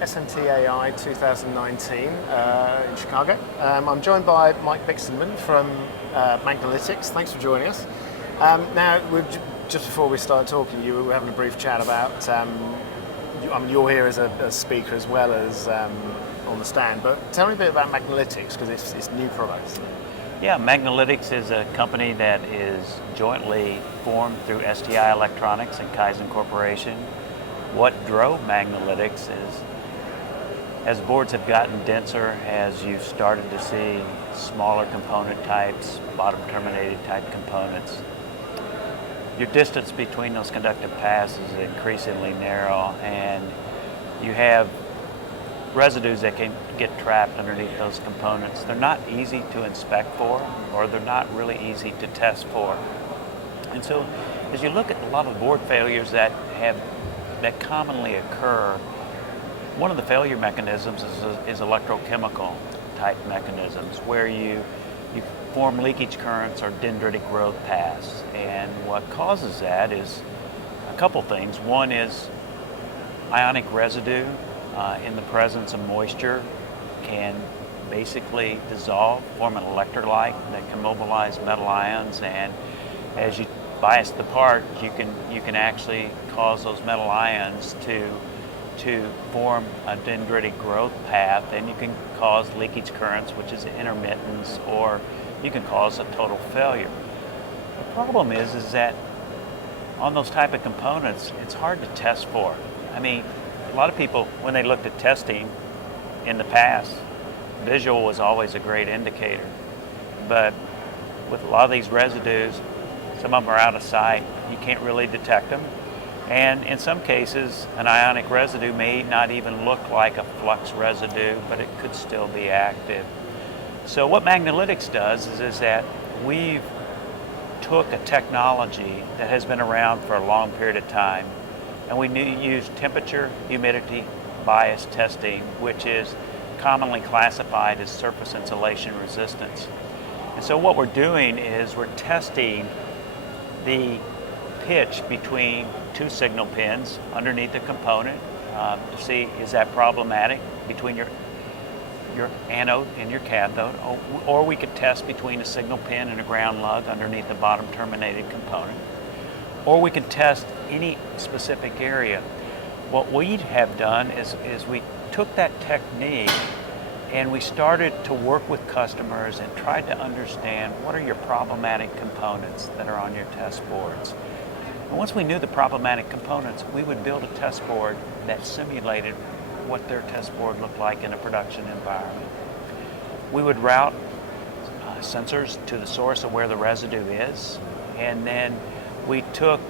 SMTAI 2019 in Chicago. I'm joined by Mike Bixenman from Magnalytix. Thanks for joining us. Now, just before we start talking, you were having a brief chat about, you're here as a speaker as well as on the stand, but tell me a bit about Magnalytix, because it's new products. Yeah, Magnalytix is a company that is jointly formed through STI Electronics and Kaizen Corporation. What drove Magnalytix is, as boards have gotten denser, as you've started to see smaller component types, bottom terminated type components, your distance between those conductive paths is increasingly narrow, and you have residues that can get trapped underneath those components. They're not easy to inspect for, or they're not really easy to test for. And so as you look at a lot of board failures that commonly occur, one of the failure mechanisms is electrochemical type mechanisms, where you form leakage currents or dendritic growth paths. And what causes that is a couple things. One is ionic residue in the presence of moisture can basically dissolve, form an electrolyte that can mobilize metal ions, and as you bias the part, you can actually cause those metal ions to form a dendritic growth path, and you can cause leakage currents, which is intermittence, or you can cause a total failure. The problem is that on those type of components, it's hard to test for. I mean, a lot of people, when they looked at testing in the past, visual was always a great indicator. But with a lot of these residues, some of them are out of sight. You can't really detect them. And in some cases, an ionic residue may not even look like a flux residue, but it could still be active. So what Magnalytix does is that we've took a technology that has been around for a long period of time, and we use temperature, humidity, bias testing, which is commonly classified as surface insulation resistance. And so what we're doing is we're testing the pitch between two signal pins underneath the component to see, is that problematic between your anode and your cathode, or we could test between a signal pin and a ground lug underneath the bottom terminated component, or we can test any specific area. What we have done is we took that technique and we started to work with customers and tried to understand what are your problematic components that are on your test boards. And once we knew the problematic components, we would build a test board that simulated what their test board looked like in a production environment. We would route sensors to the source of where the residue is, and then we took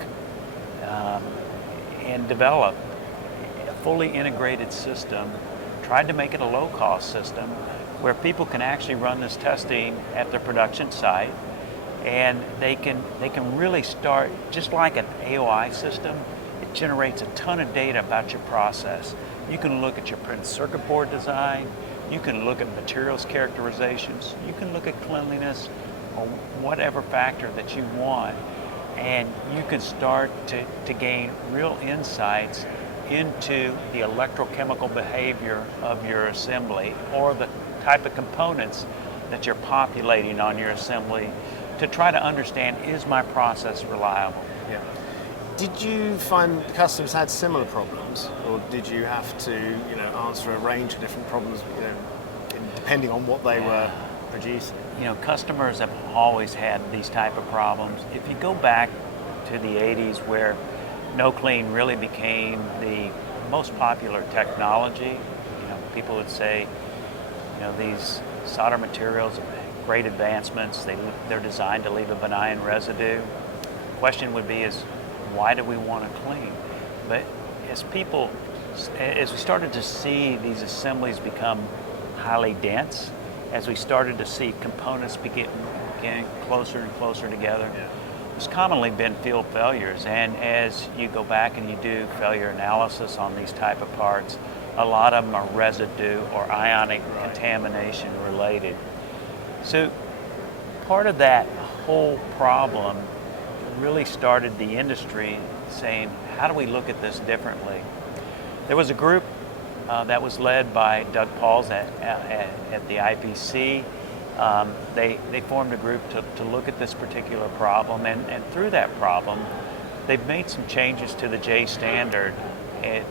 and developed a fully integrated system, tried to make it a low-cost system where people can actually run this testing at their production site, and they can really start, just like an AOI system, it generates a ton of data about your process. You can look at your printed circuit board design, you can look at materials characterizations, you can look at cleanliness, or whatever factor that you want, and you can start to gain real insights into the electrochemical behavior of your assembly, or the type of components that you're populating on your assembly, to try to understand, is my process reliable? Yeah. Did you find customers had similar problems, or did you have to, answer a range of different problems, depending on what they were producing? Customers have always had these type of problems. If you go back to the 80s, where no clean really became the most popular technology, people would say, these solder materials have great advancements. They're designed to leave a benign residue. The question would be is, why do we want to clean? But as we started to see these assemblies become highly dense, as we started to see components getting closer and closer together, there's commonly been field failures. And as you go back and you do failure analysis on these type of parts, a lot of them are residue or ionic contamination related. So part of that whole problem really started the industry saying, how do we look at this differently? There was a group that was led by Doug Pauls at the IPC. They formed a group to look at this particular problem, and through that problem, they've made some changes to the J standard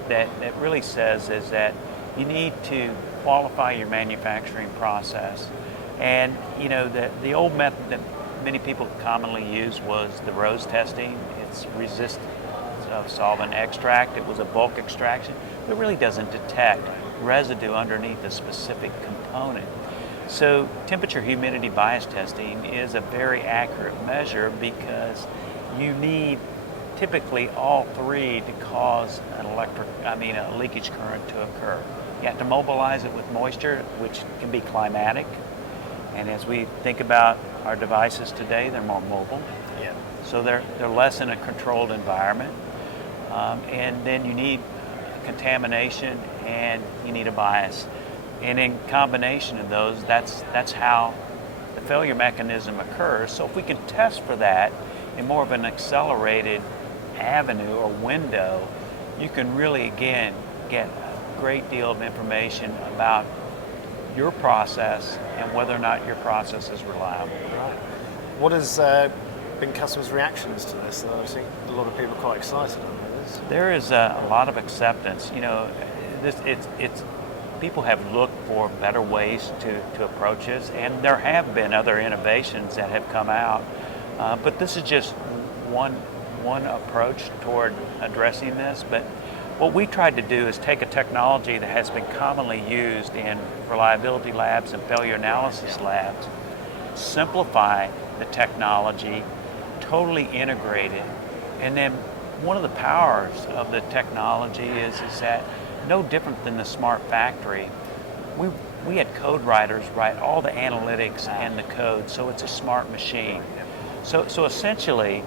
that really says is that you need to qualify your manufacturing process. And you know, the old method that many people commonly use was the ROSE testing. It's resistance of solvent extract. It was a bulk extraction. It really doesn't detect residue underneath a specific component. So temperature humidity bias testing is a very accurate measure because you need typically all three to cause a leakage current to occur. You have to mobilize it with moisture, which can be climatic. And as we think about our devices today, they're more mobile. Yeah. So they're less in a controlled environment. And then you need contamination and you need a bias. And in combination of those, that's how the failure mechanism occurs. So if we can test for that in more of an accelerated avenue or window, you can really, again, get a great deal of information about your process and whether or not your process is reliable. Right. What has been customers' reactions to this? I think a lot of people are quite excited about this. There is a lot of acceptance. You know, it's people have looked for better ways to approach this, and there have been other innovations that have come out, but this is just one approach toward addressing this. But what we tried to do is take a technology that has been commonly used in reliability labs and failure analysis labs, simplify the technology, totally integrate it, and then one of the powers of the technology is that no different than the smart factory. We had code writers write all the analytics and the code, so it's a smart machine. So essentially,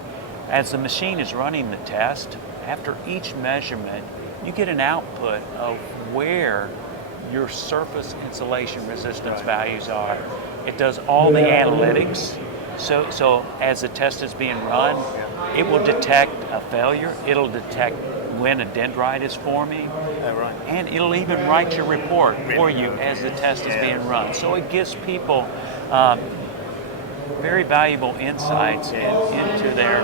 as the machine is running the test, after each measurement, you get an output of where your surface insulation resistance values are. It does all the analytics. So as the test is being run, it will detect a failure. It'll detect when a dendrite is forming. And it'll even write your report for you as the test is being run. So it gives people very valuable insights into their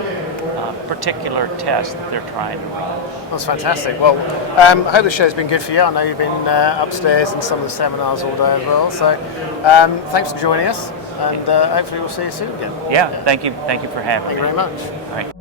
particular test that they're trying to run. That's fantastic. Well, I hope the show's been good for you. I know you've been upstairs in some of the seminars all day as well. So thanks for joining us, and hopefully we'll see you soon again. Yeah, thank you for having me. Thank you very much. All right.